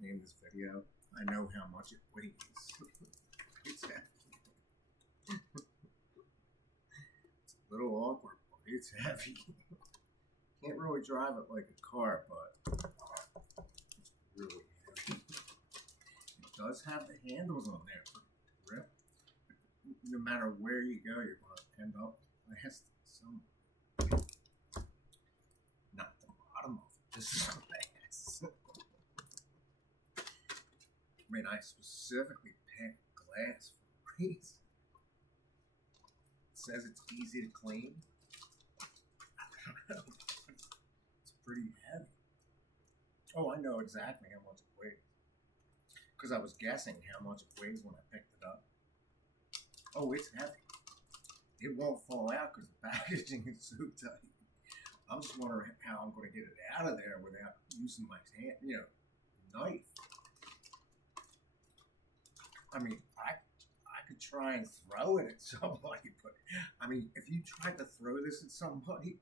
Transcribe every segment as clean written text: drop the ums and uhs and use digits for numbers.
name this video. I know how much it weighs. It's heavy. It's a little awkward, but it's heavy. Can't really drive it like a car, but it's really heavy. It does have the handles on there for grip. No matter where you go, you're going to end up last somewhere. Not the bottom of it. This is glass. I mean, I specifically picked glass for a reason. It says it's easy to clean. I don't know. It's pretty heavy. Oh, I know exactly how much it weighs. Because I was guessing how much it weighs when I picked it up. Oh, it's heavy. It won't fall out because the packaging is so tight. I'm just wondering how I'm going to get it out of there without using my hand, knife. I mean, I could try and throw it at somebody, but I mean, if you tried to throw this at somebody,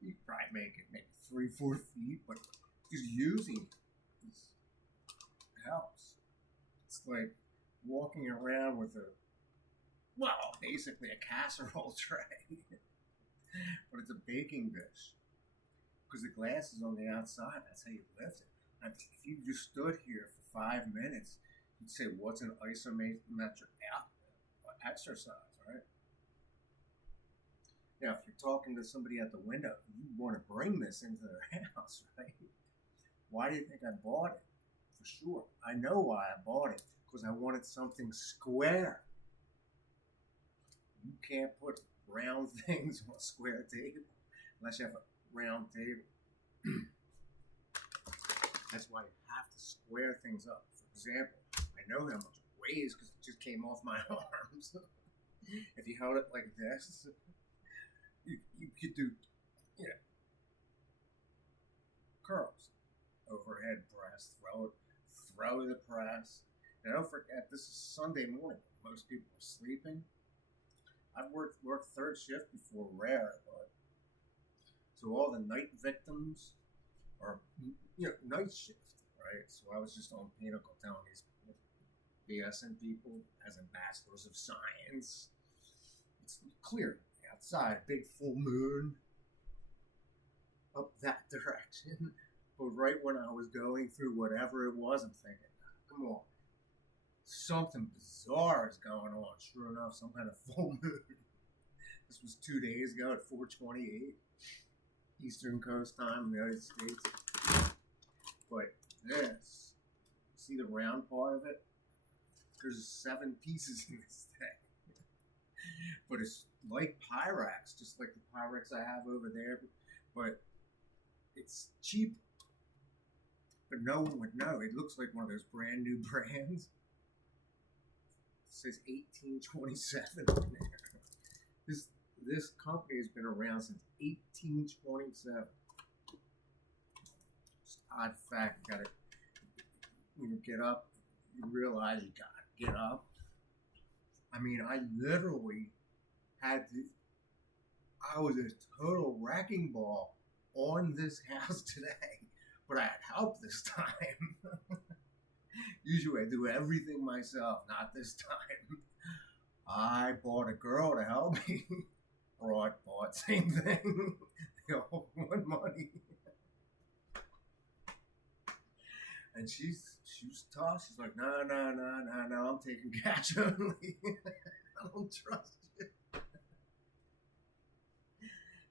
you'd probably make it maybe 3-4 feet, but just using it helps. It's like walking around with basically a casserole tray, but it's a baking dish because the glass is on the outside. That's how you lift it. I mean, if you just stood here for 5 minutes, you'd say, "What's an isometric exercise?" Right? Now, if you're talking to somebody at the window, you want to bring this into their house, right? Why do you think I bought it? For sure, I know why I bought it, because I wanted something square. You can't put round things on a square table unless you have a round table. That's why you have to square things up. For example, I know how much it weighs because it just came off my arms. If you held it like this, you could do, curls, overhead press, throw the press. And don't forget, this is Sunday morning. Most people are sleeping. I've worked third shift before, rare, but so all the night victims are night shift, right? So I was just on Pinnacle telling these BSing people as ambassadors of science. It's clear outside, big full moon up that direction. But right when I was going through whatever it was, I'm thinking, come on, something bizarre is going on. Sure enough, some kind of full moon. This was 2 days ago at 4:28 Eastern Coast time in the United States. But this, see the round part of it? There's 7 pieces in this thing. But it's like Pyrex, just like the Pyrex I have over there. But it's cheap. But no one would know. It looks like one of those brand new brands. It says 1827 on there. This company has been around since 1827. Just odd fact, when you get up, you realize you gotta get up. I mean, I literally I was a total wrecking ball on this house today, but I had help this time. Usually I do everything myself, not this time. I bought a girl to help me. Bought, same thing. They all want money. And she was tough. She's like, no, I'm taking cash only. I don't trust you.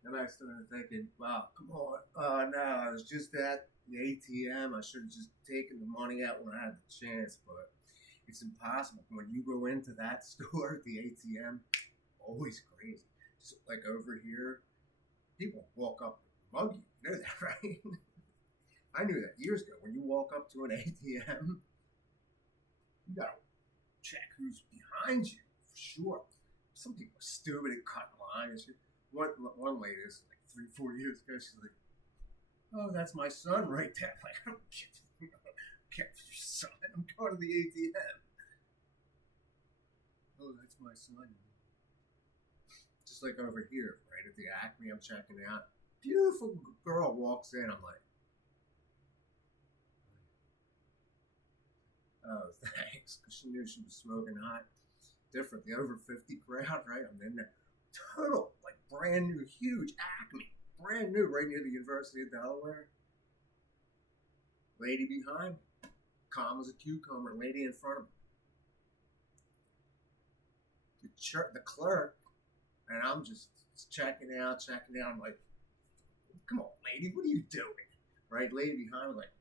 And I started thinking, wow, come on. No, I was just at the ATM. I should have just taken the money out when I had the chance. But it's impossible. When you go into that store, the ATM, always crazy. Just like over here, people walk up and mug you. You know that, right? I knew that years ago. When you walk up to an ATM, you gotta check who's behind you for sure. Some people are stupid and cut lines. One lady, this is like 3-4 years ago, she's like, "Oh, that's my son right there." I'm like, I don't care for your son. I'm going to the ATM. Oh, that's my son. Just like over here, right at the Acme, I'm checking out. Beautiful girl walks in. I'm like, Oh, thanks. Because she knew she was smoking hot. Different. The over 50 crowd, right? I'm in there. Total, like brand new, huge Acme. Brand new, right near the University of Delaware. Lady behind me. Calm as a cucumber. Lady in front of me. The clerk, and I'm just checking out. I'm like, come on, lady, what are you doing? Right? Lady behind me, like,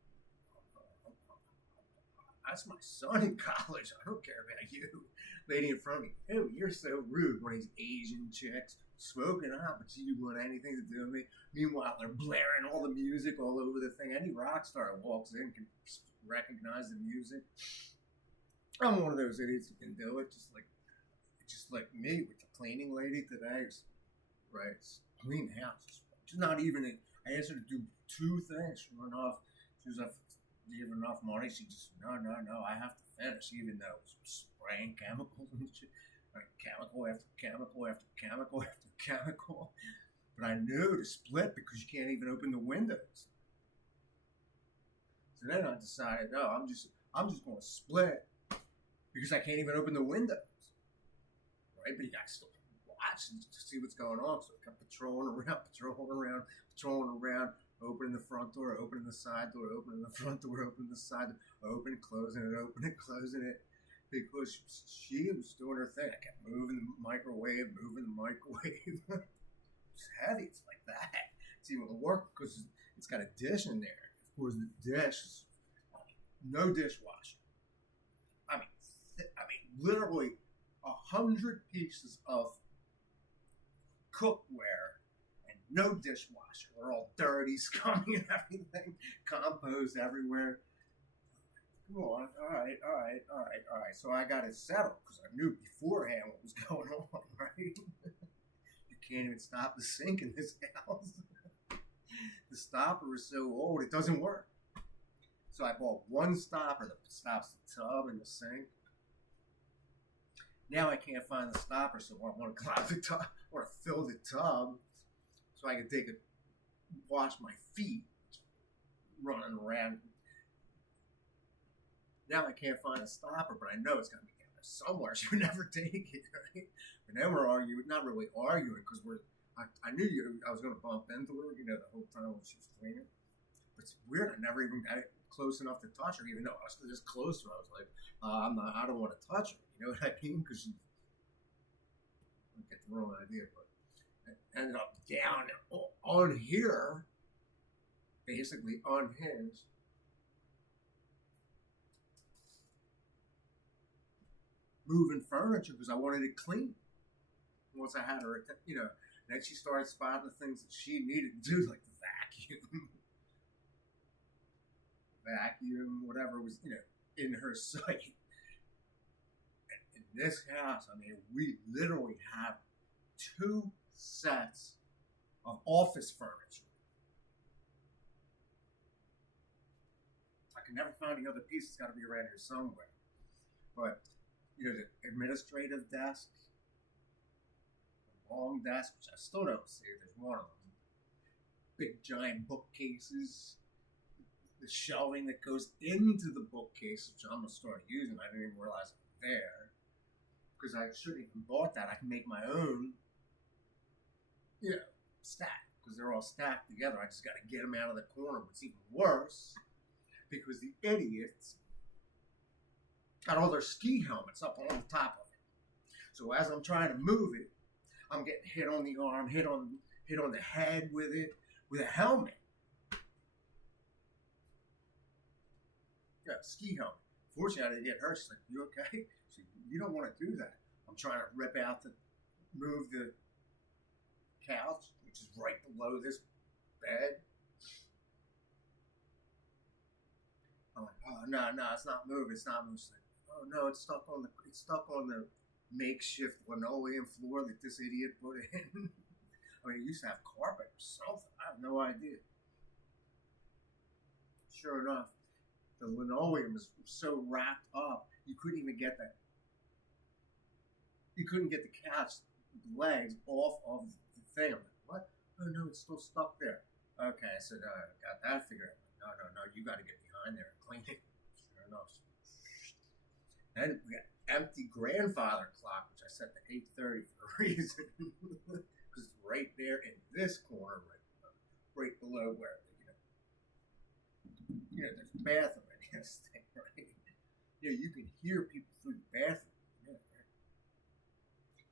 that's my son in college. I don't care about you. Lady in front of me, oh, you're so rude. One of these Asian chicks smoking out, but you want anything to do with me. Meanwhile, they're blaring all the music all over the thing. Any rock star that walks in can recognize the music. I'm one of those idiots who can do it, just like me with the cleaning lady today. Right, clean the house. She's not even. I asked her to do two things. She went off. She was giving enough money. She just no. I have to finish, even though it was spraying chemicals and shit. Like chemical after chemical after chemical after chemical. But I knew to split because you can't even open the windows. So then I decided, no, I'm just going to split because I can't even open the windows. Right, but you got to still watch and to see what's going on. So I kept patrolling around, opening the front door, opening the side door, opening the front door, opening the side door, opening, closing it, closing it. Because she was doing her thing. I kept moving the microwave. It's heavy. It's like that. It's even work because it's got a dish in there. Of course, the dish is no dishwasher. I mean, literally 100 pieces of cookware and no dishwasher. They're all dirty, scummy, and everything. Compost everywhere. Come on, all right. So I got it settled because I knew beforehand what was going on, right? You can't even stop the sink in this house. The stopper is so old, it doesn't work. So I bought one stopper that stops the tub and the sink. Now I can't find the stopper, so I want to clog the tub, or fill the tub, so I can wash my feet running around. Now I can't find a stopper, but I know it's got to be down there somewhere. She would never take it, right? But then we're arguing, not really arguing, because I knew I was going to bump into her, the whole time when she was cleaning. But it's weird. I never even got close enough to touch her, even though I was just close to her. I was like, I don't want to touch her. You know what I mean? Because I get the wrong idea, but it ended up down on here, basically unhinged. Moving furniture because I wanted it clean. Once I had her, then she started spotting the things that she needed to do, like the vacuum, whatever was, in her sight. In this house, we literally have 2 sets of office furniture. I can never find the other piece. It's got to be around here somewhere. But the administrative desk, the long desk, which I still don't see. There's one of them. Big giant bookcases. The shelving that goes into the bookcase, which I'm going to start using. I didn't even realize it was there. Because I should have even bought that. I can make my own, stack. Because they're all stacked together. I just got to get them out of the corner. What's even worse, because the idiots got all their ski helmets up on the top of it. So as I'm trying to move it, I'm getting hit on the arm, hit on the head with a helmet. Yeah, ski helmet. Fortunately, I didn't get hurt. She's like, "You okay?" She said, "You don't want to do that. I'm trying to move the couch, which is right below this bed." I'm like, "Oh no, it's not moving. It's not moving." She's like, "Oh no, it's stuck on the makeshift linoleum floor that this idiot put in." It used to have carpet or something. I have no idea. Sure enough, the linoleum was so wrapped up, you couldn't even get the couch legs off of the thing. I'm like, what? Oh no, it's still stuck there. Okay, I said, I got that figured out. No, you got to get behind there and clean it. Sure enough, And we got empty grandfather clock, which I set to 8:30 for a reason, because it's right there in this corner, right below where there's a bathroom in this thing, right? You can hear people through the bathroom. Yeah, right?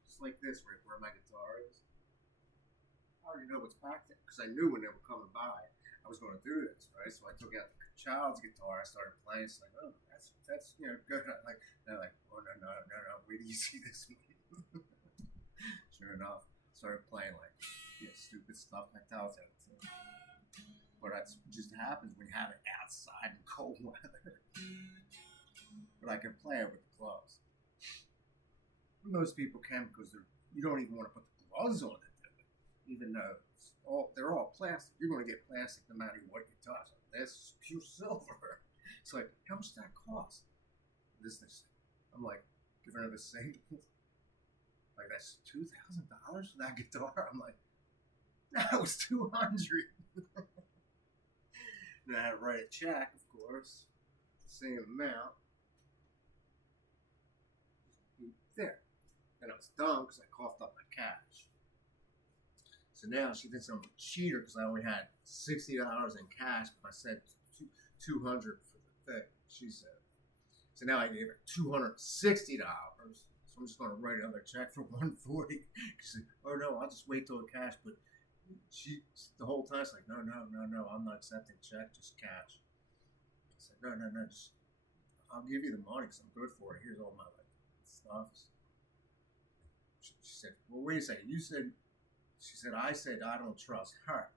Just like this, right where my guitar is. I already know what's back there because I knew when they were coming by, I was going to do this, right? So I took out the child's guitar, I started playing. It's like, oh, that's good. They're like, oh no, wait till you see this one. Sure enough, started playing like stupid stuff like that. But that's just happens when you have it outside in cold weather. But I can play it with the gloves. Most people can because you don't even want to put the gloves on to do it, even though they're all plastic. You're going to get plastic no matter what you touch. This is pure silver. It's like, how much does that cost? This, I'm like, giving her the same. Like, that's $2,000 for that guitar? I'm like, no, it was $200. And I had to write a check, of course, the same amount. There. And I was dumb because I coughed up my cash. So now she thinks I'm a cheater because I only had $60 in cash, but I said $200 for the thing. She said. So now I gave her $260. So I'm just going to write another check for $140. She said, oh no, I'll just wait till the cash. But she, the whole time, she's like, no, I'm not accepting check, just cash. I said, no, just, I'll give you the money because I'm good for it. Here's all my stuff. She said, well, wait a second. I said, I don't trust her.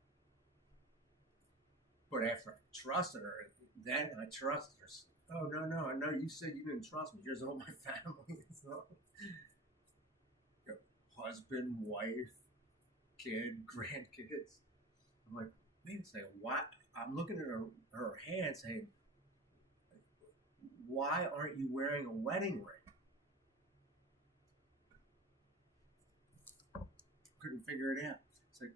But after I trusted her, then I trusted her. Oh, no, I know you said you didn't trust me. Here's all my family. Husband, wife, kid, grandkids. I'm like, wait a second, why? I'm looking at her hand saying, why aren't you wearing a wedding ring? Couldn't figure it out. It's like,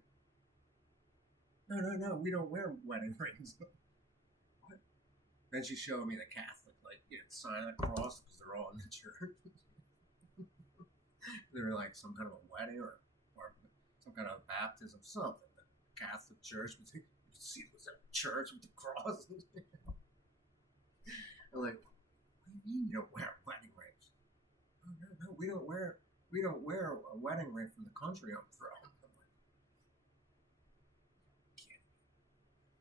no, we don't wear wedding rings. What? Then she showed me the Catholic, sign of the cross because they're all in the church. They were like some kind of a wedding or some kind of baptism, something. The Catholic Church, you could see it was a church with the cross. I'm like, what do you mean you don't wear wedding rings? Oh, no, we don't wear a wedding ring from the country I'm from. I'm like,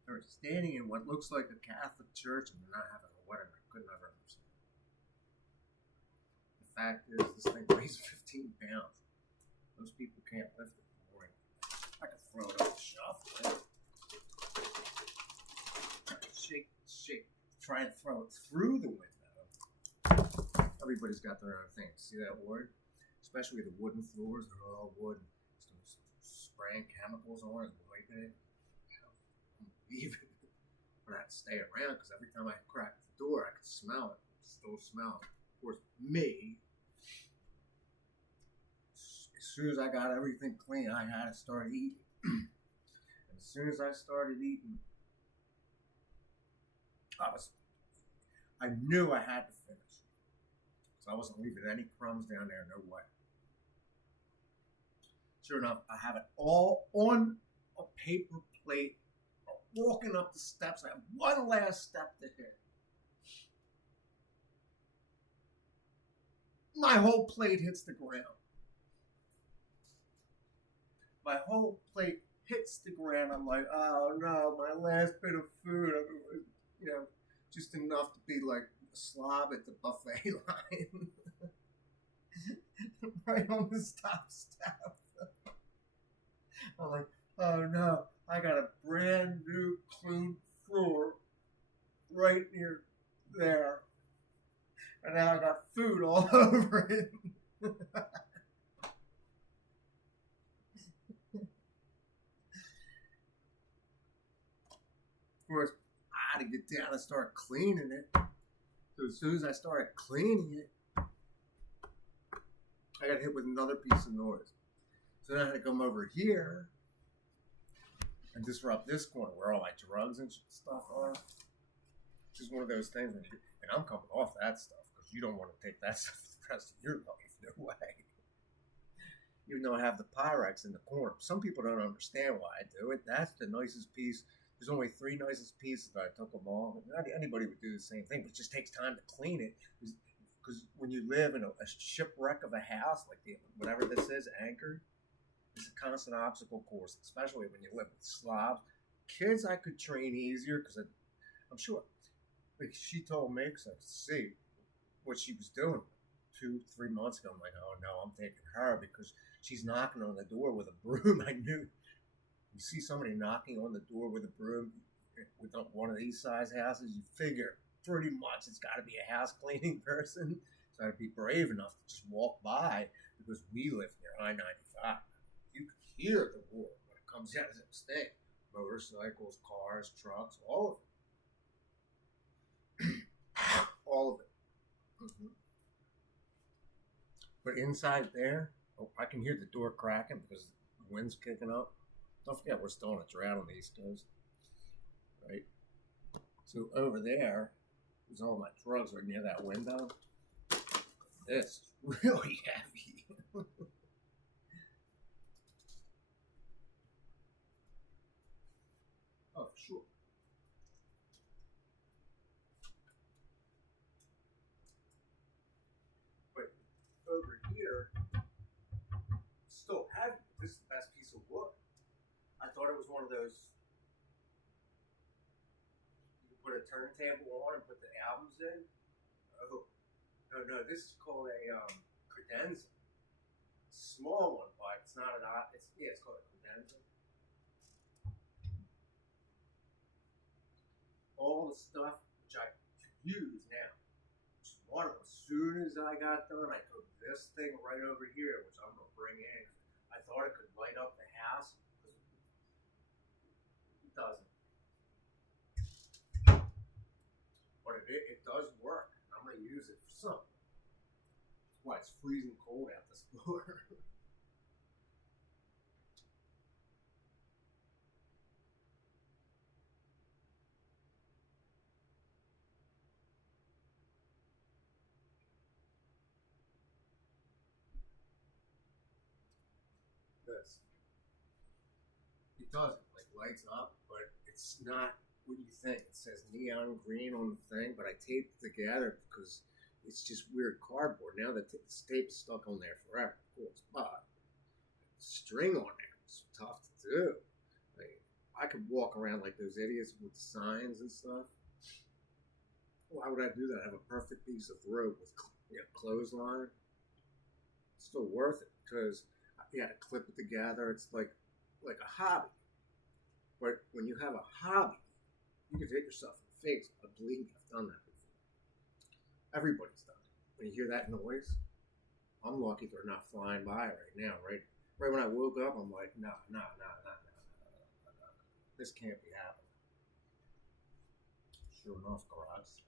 they're standing in what looks like a Catholic church and they're not having a wedding ring. Could never understand. The fact is, this thing weighs 15 pounds. Most people can't lift it in the morning. I can throw it off the shelf. Shake. Try and throw it through the window. Everybody's got their own thing. See that word? Especially the wooden floors. They're all wood. Spraying chemicals on it and wiping it. Unbelievable. But I had to stay around because every time I cracked the door, I could smell it. It still smells. Of course, me. As soon as I got everything clean, I had to start eating. And as soon as I started eating, I knew I had to finish. Because I wasn't leaving any crumbs down there, no way. Sure enough, I have it all on a paper plate. Walking up the steps, I have one last step to hit. My whole plate hits the ground. My whole plate hits the ground. I'm like, oh no, my last bit of food, just enough to be like a slob at the buffet line. Right on the stop step. I'm like, oh no, I got a brand new clean floor right near there. And now I got food all over it. Of course, I had to get down and start cleaning it. So as soon as I started cleaning it, I got hit with another piece of noise. So then I had to come over here and disrupt this corner where all my drugs and stuff are. It's just one of those things, and I'm coming off that stuff because because you don't want to take that stuff for the rest of your life. No way. Even though I have the Pyrex in the corner. Some people don't understand why I do it. That's the nicest piece. There's only 3 nicest pieces, but I took them all. Anybody would do the same thing, but it just takes time to clean it. Because when you live in a shipwreck of a house, like whatever this is, anchored, it's a constant obstacle course, especially when you live with slobs. Kids, I could train easier because I'm sure. Like she told me, because I could see what she was doing 2-3 months ago. I'm like, oh no, I'm taking her because she's knocking on the door with a broom. I knew. You see somebody knocking on the door with a broom with one of these size houses, you figure pretty much it's got to be a house cleaning person. So I'd be brave enough to just walk by because we live near I-95. You can hear the roar when it comes out of this thing. Motorcycles, cars, trucks, all of it. All of it. Mm-hmm. But inside there, I can hear the door cracking because the wind's kicking up. Don't forget, we're still in a drought on the East Coast, right? So over there, there's all my drugs right near that window. This is really heavy. Oh, sure. But over here, it's still heavy. This is the best piece of wood. I thought it was one of those. You put a turntable on and put the albums in. Oh, no, this is called a credenza. Small one, but it's not an. It's called a credenza. All the stuff which I could use now. Which is one of them. As soon as I got done, I took this thing right over here, which I'm gonna bring in. I thought it could light up the house. It doesn't. But it does work. I'm going to use it for something. That's why it's freezing cold out this floor. This. It doesn't. Like lights up, but it's not what you think. It says neon green on the thing, but I taped it together because it's just weird cardboard. Now the tape is stuck on there forever, of course, but the string on there is tough to do. Like, I could walk around like those idiots with signs and stuff. Why would I do that? I have a perfect piece of rope with clothesline. It's still worth it because you got to clip it together. It's like a hobby. But when you have a hobby, you can hit yourself in the face. But believe me, I've done that before. Everybody's done it. When you hear that noise, I'm lucky they're not flying by right now. Right when I woke up, I'm like, no. This can't be happening. Sure enough, garage.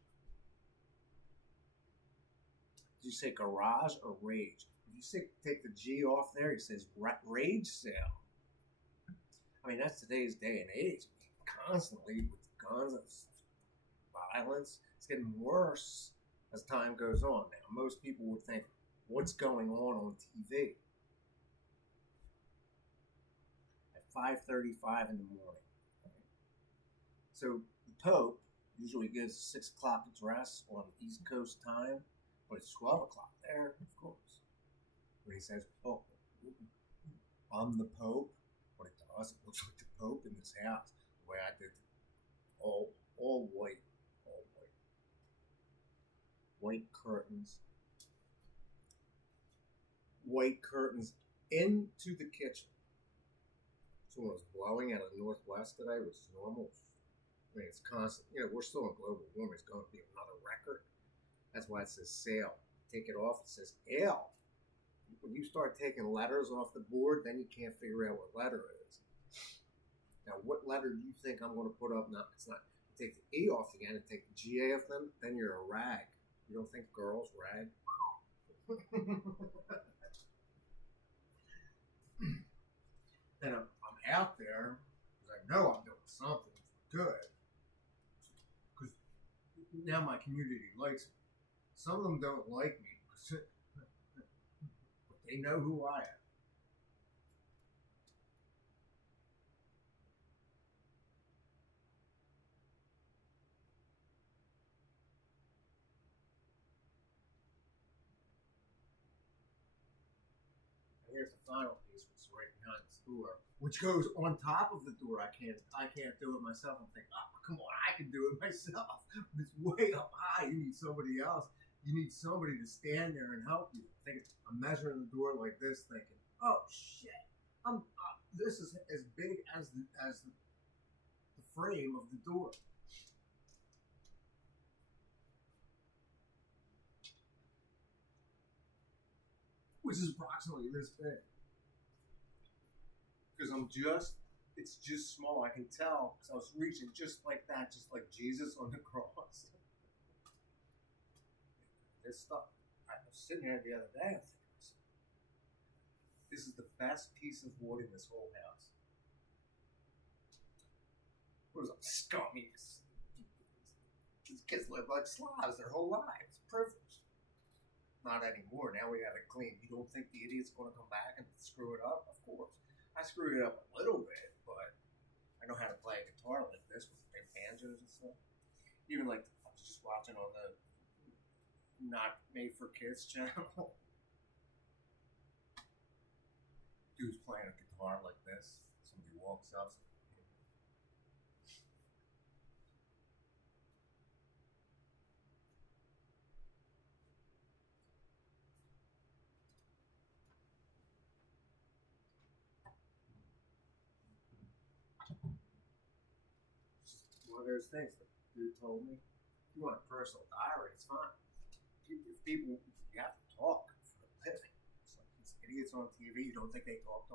Did you say garage or rage? If you say take the G off there, it says rage sale. I mean, that's today's day and age. Constantly with guns and violence. It's getting worse as time goes on now. Most people would think, what's going on TV? At 5:35 in the morning. Right? So the Pope usually gives 6 o'clock address on East Coast time, but it's 12 o'clock there, of course. When he says, oh, I'm the Pope. It looks like the Pope in this house. The way I did it. All white. White curtains. White curtains into the kitchen. Someone was blowing out of the northwest today, which is normal. I mean, it's constant. We're still in global warming. It's going to be another record. That's why it says sail. Take it off, it says ale. When you start taking letters off the board, then you can't figure out what letter it is. Now, what letter do you think I'm going to put up? No, it's not. You take the E off again and take the GA off them, then you're a rag. You don't think girls rag? Then I'm out there because I know I'm doing something good. Because now my community likes me. Some of them don't like me, but they know who I am. And here's the final piece, which is right behind this door, which goes on top of the door. I can't do it myself. I'm thinking, oh, come on, I can do it myself. But it's way up high. You need somebody else. You need somebody to stand there and help you. I'm measuring the door like this, thinking, oh shit, this is as big as the frame of the door. Which is approximately this big. Because it's just small. I can tell because I was reaching just like that, just like Jesus on the cross. This stuff. I was sitting here the other day. I was thinking, this is the best piece of wood in this whole house. What was up, scummy? These kids live like slobs their whole lives. Privilege. Not anymore. Now we have it clean. You don't think the idiot's going to come back and screw it up? Of course. I screwed it up a little bit, but I know how to play a guitar like this with big banjos and stuff. Even like I was just watching on the Not Made for Kids channel. Dude's playing a guitar like this. Somebody walks up. One of those things that dude told me. If you want a personal diary, it's fine. If people, you have to talk for a living. It's like these idiots on TV. You don't think they talk?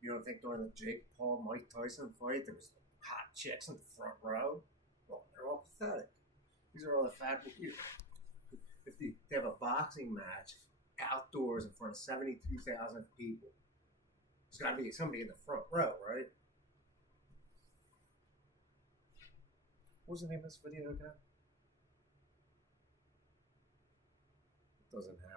You don't think during the Jake Paul Mike Tyson fight there was hot chicks in the front row? Well, they're all pathetic. These are all the fat people. If they have a boxing match outdoors in front of 72,000 people, there's got to be somebody in the front row, right? What was the name of this video again? It doesn't have.